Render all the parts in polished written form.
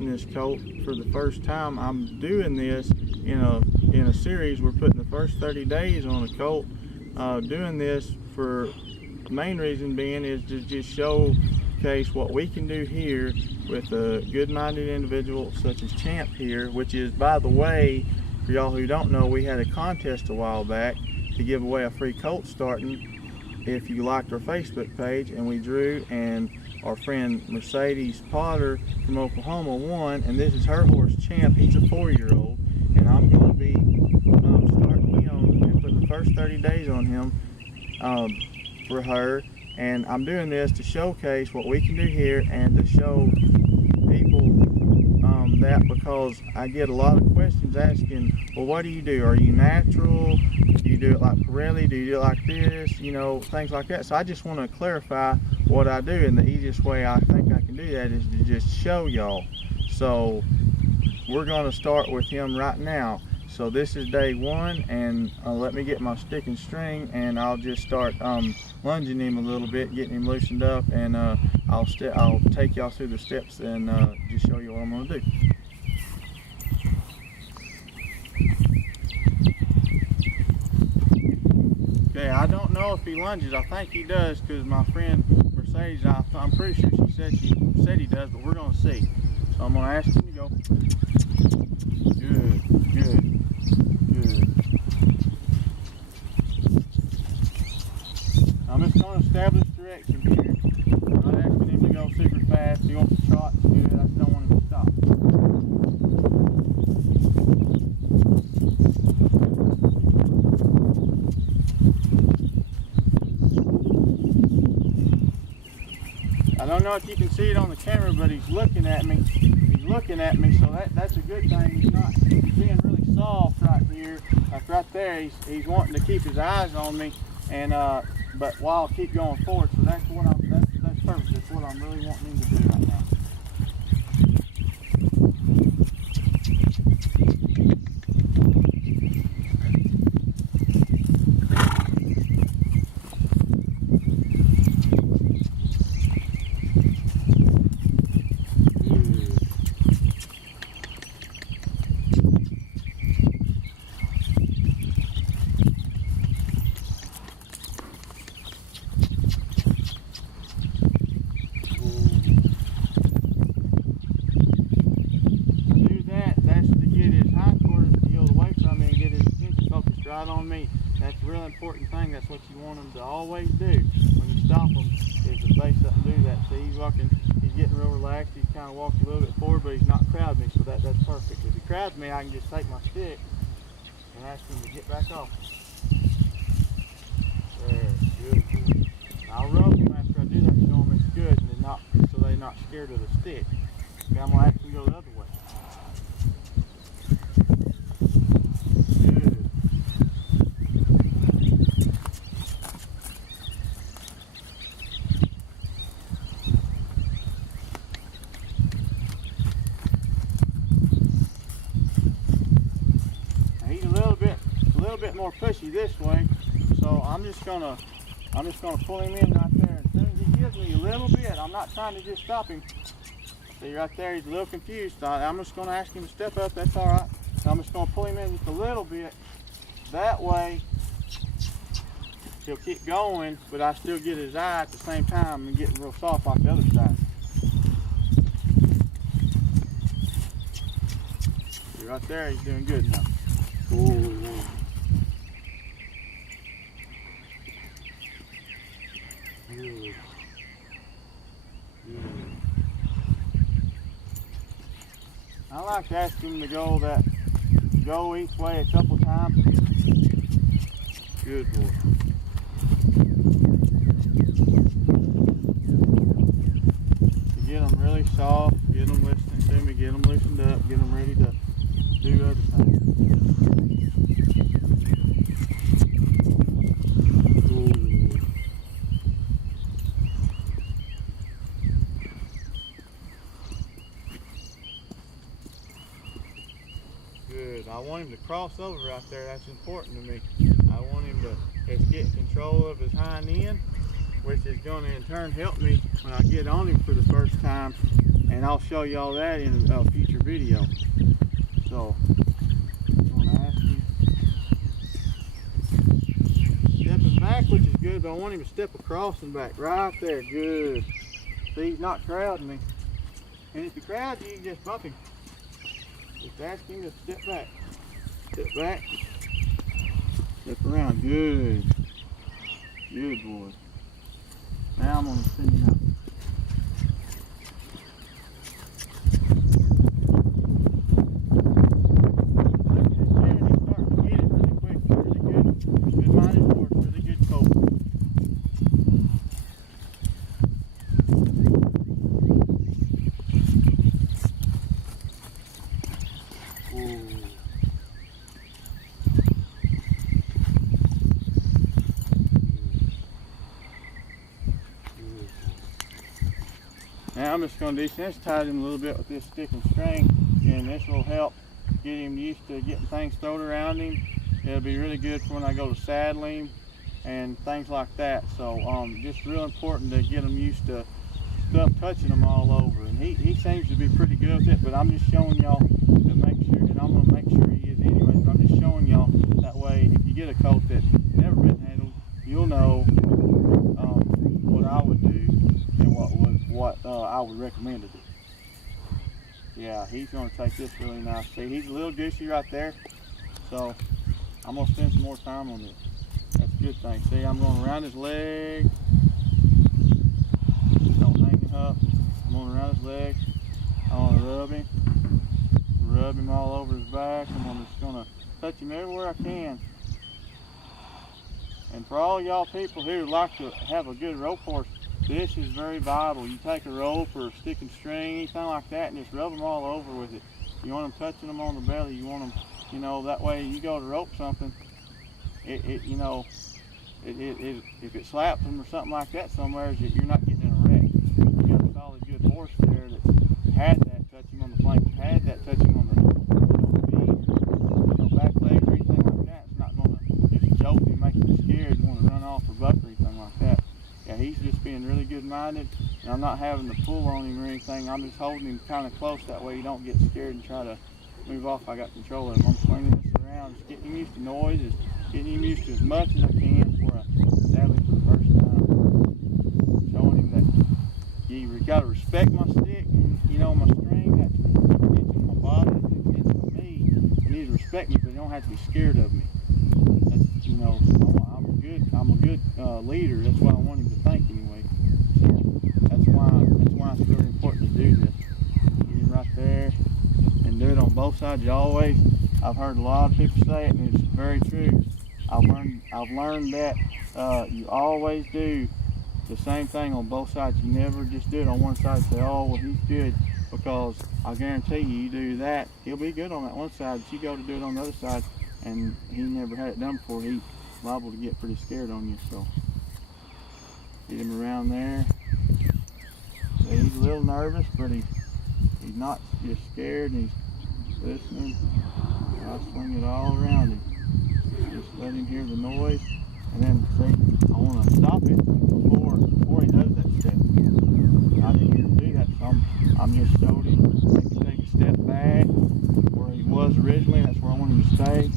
starting this colt for the first time. I'm doing this in a series. We're putting the first 30 days on a colt. Doing this for the main reason being is to just showcase what we can do here with a good-minded individual such as Champ here, which is, by the way, for y'all who don't know, we had a contest a while back to give away a free colt starting if you liked our Facebook page, and we drew, and our friend Mercedes Potter from Oklahoma won, and this is her horse Champ. He's a 4-year-old, and I'm going to be starting him and putting the first 30 days on him for her. And I'm doing this to showcase what we can do here and to show people that, because I get a lot of questions asking, well, what do you do? Are you natural? Do you do it like Pirelli? Do you do it like this? You know, things like that. So I just want to clarify what I do, and the easiest way I think I can do that is to just show y'all. So we're going to start with him right now. So this is day 1, and let me get my stick and string, and I'll just start lunging him a little bit, getting him loosened up, and I'll take y'all through the steps and just show you what I'm going to do. Okay, I don't know if he lunges. I think he does, because my friend Mercedes, I'm pretty sure she said he does, but we're going to see. So I'm going to ask him to go. Good, good, good. I'm just going to establish direction here. I'm not asking him to go super fast. He wants to trot. Good. I just don't want him to stop. I don't know if you can see it on the camera, but he's looking at me. He's looking at me, so that's a good thing. He's being really soft right here, like right there. He's wanting to keep his eyes on me, and but while I keep going forward. So that's perfect. That's what I'm really wanting him to do right now. Right on me. That's a real important thing. That's what you want them to always do when you stop them, is to face up and do that. See, he's getting real relaxed. He's kind of walking a little bit forward, but he's not crowding me, so that's perfect. If he crowds me, I can just take my stick and ask him to get back off. There, good, good. I'll rub them after I do that to show them it's good, and so they're not scared of the stick. Okay, I'm going to ask him to go the other way. More pushy this way, so I'm just gonna pull him in right there. As soon as he gives me a little bit, I'm not trying to just stop him. See right there, he's a little confused. So I'm just gonna ask him to step up. That's all right. So I'm just gonna pull him in just a little bit. That way, he'll keep going, but I still get his eye at the same time and getting real soft like the other side. See right there, he's doing good now. Ooh. Good. Good. I like to ask him to go each way a couple times. Good boy. To get them really soft, get them listening to me, get them loosened up, get them ready to do other things. Good. I want him to cross over right there. That's important to me. I want him to get control of his hind end, which is going to in turn help me when I get on him for the first time and I'll show y'all that in a future video. So I'm going to ask you, stepping back, which is good, but I want him to step across and back. Right there, good. See, he's not crowding me. And if he crowds you, you can just bump him. Just ask him to step back. Step back. Step around. Good. Good boy. Now I'm going to send him out. Now I'm just going to desensitize him a little bit with this stick and string, and this will help get him used to getting things thrown around him. It'll be really good for when I go to saddle him and things like that. So just real important to get him used to stuff touching him all over. And he seems to be pretty good with it, but I'm just showing y'all to make sure, and I'm going to make sure he is anyways, but I'm just showing y'all that way if you get a colt that's never been handled, you'll know what I would do and what I would recommend to do. Yeah, he's going to take this really nice. See, he's a little goosey right there, so I'm going to spend some more time on this. That's a good thing. See, I'm going around his leg. Don't hang him up. I'm going around his leg. I want to rub him all over his back. I'm just going to touch him everywhere I can. And for all y'all people who like to have a good rope horse, this is very vital. You take a rope or a stick and string, anything like that, and just rub them all over with it. You want them touching them on the belly. You want them, you know, that way you go to rope something, if it slaps them or something like that somewhere, you're not getting in a wreck. You got a solid good horse there that's had that touching on the flanks, had that touching on the feet, back legs or anything like that. It's not going to just jolt you, make you scared and want to run off or buck or anything like that. Yeah, he's just being really good-minded, and I'm not having to pull on him or anything. I'm just holding him kind of close, that way you don't get scared and try to move off. I got control of him. I'm swinging this around, just getting him used to noise, just getting him used to as much as I can before I saddle him for the first time. Showing him that you got to respect my stick, and, you know, my string, that's an extension of my body, that's an extension of me. You need to respect me, but you don't have to be scared of me. That's, you know, I'm a good leader. That's what I want him to think anyway. So that's why it's really important to do this. Get him right there and do it on both sides. I've heard a lot of people say it, and it's very true. I've learned that you always do the same thing on both sides. You never just do it on one side and say, oh, well, he's good, because I guarantee you do that, he'll be good on that one side, but you go to do it on the other side and he never had it done before, he's liable to get pretty scared on you. So get him around there. So he's a little nervous, but he's not just scared, and he's listening. I swing it all around him. Just let him hear the noise, and then see, I want to stop it before he does that step. I didn't get to do that, so I'm just showing him, make him take a step back where he was originally. That's where I want him to stay,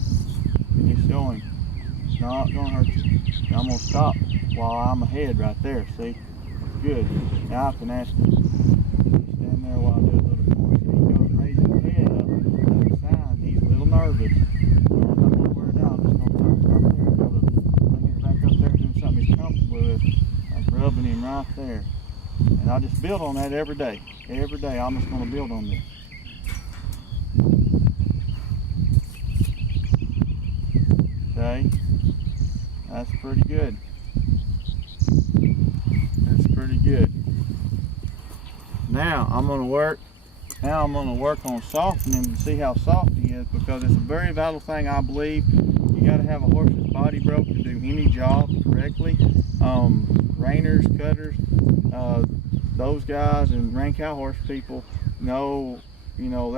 and just show him it's not going to hurt you. And I'm going to stop while I'm ahead right there. See, good. Now I can ask him to stand there while I do a little bit more. So he goes raising his head up to the side. He's a little nervous. I'm not going to wear it out. I'm just going to turn right there and go to bring it back up there and do something he's comfortable with. I'm rubbing him right there. And I just build on that every day. Every day I'm just going to build on this. Okay. That's pretty good. That's pretty good. Now I'm going to work on softening him to see how soft he is, because it's a very vital thing, I believe. You got to have a horse that's body broke to do any job correctly. Reiners, cutters, those guys, and rank cow horse people know, you know,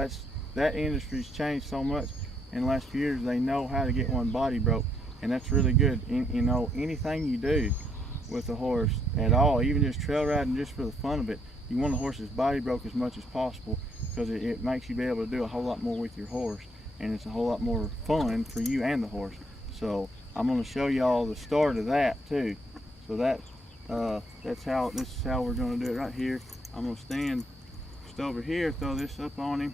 that industry's changed so much in the last few years. They know how to get one body broke, and that's really good. You know, anything you do with a horse at all, even just trail riding just for the fun of it, you want the horse's body broke as much as possible, because it makes you be able to do a whole lot more with your horse, and it's a whole lot more fun for you and the horse. So I'm going to show y'all the start of that too. So this is how we're going to do it right here. I'm going to stand just over here, throw this up on him,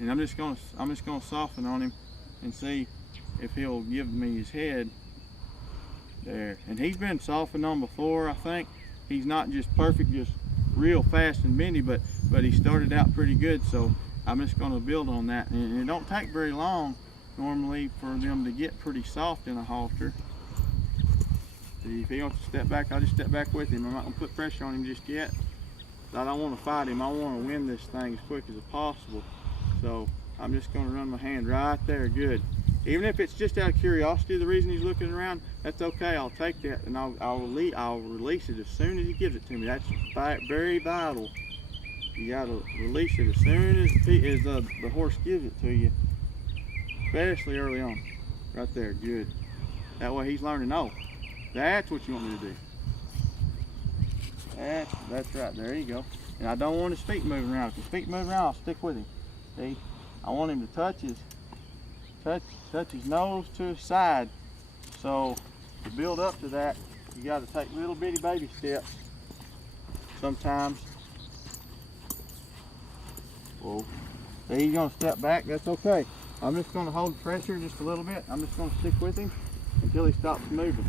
and I'm just going to soften on him and see if he'll give me his head there. And he's been softened on before, I think. He's not just perfect, just real fast and bendy, but he started out pretty good. So I'm just going to build on that. And it don't take very long normally for them to get pretty soft in a halter. See, if he wants to step back, I'll just step back with him. I'm not going to put pressure on him just yet. I don't want to fight him. I want to win this thing as quick as possible. So I'm just going to run my hand right there. Good. Even if it's just out of curiosity, the reason he's looking around, that's okay. I'll take that and I'll release it as soon as he gives it to me. That's very vital. You got to release it as soon as the horse gives it to you, especially early on. Right there. Good. That way he's learning. Oh, that's what you want me to do. That's right. There you go. And I don't want his feet moving around. If his feet move around, I'll stick with him. See, I want him to touch his nose to his side. So to build up to that, you got to take little bitty baby steps. Sometimes. Whoa. See, he's gonna step back. That's okay. I'm just gonna hold pressure just a little bit. I'm just gonna stick with him until he stops moving.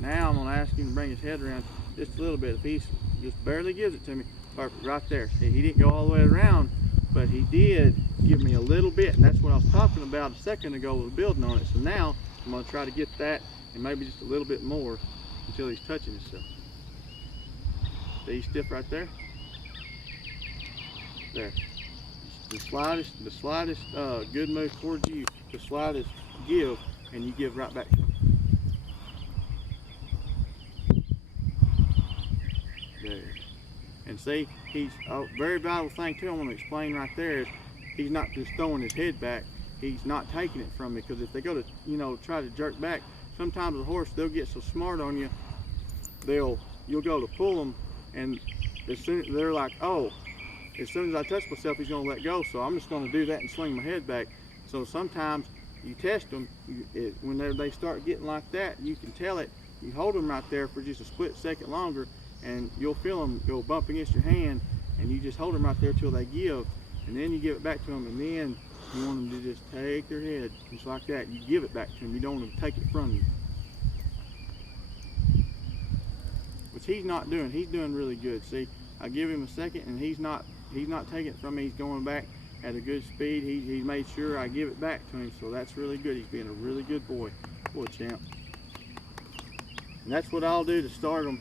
Now I'm gonna ask him to bring his head around just a little bit. If he just barely gives it to me, perfect, right there. See, he didn't go all the way around, but he did give me a little bit, and that's what I was talking about a second ago with building on it. So now I'm going to try to get that and maybe just a little bit more until he's touching himself. See, he's stiff right there. There. The slightest good move towards you, the slightest give, and you give right back to him. There. And see, he's a very vital thing too I want to explain right there is he's not just throwing his head back, he's not taking it from me, because if they go to try to jerk back, sometimes the horse, they'll get so smart on you, you'll go to pull them, and they're like, oh, as soon as I touch myself, he's going to let go, so I'm just going to do that and swing my head back. So sometimes you test them, when they start getting like that, you can tell it. You hold them right there for just a split second longer, and you'll feel them go bump against your hand, and you just hold them right there till they give, and then you give it back to them, and then you want them to just take their head, just like that. You give it back to them. You don't want them to take it from you. Which he's not doing. He's doing really good. See, I give him a second, and he's not taking it from me. He's going back at a good speed. He made sure I give it back to him, so that's really good. He's being a really good boy. Boy champ. And that's what I'll do to start him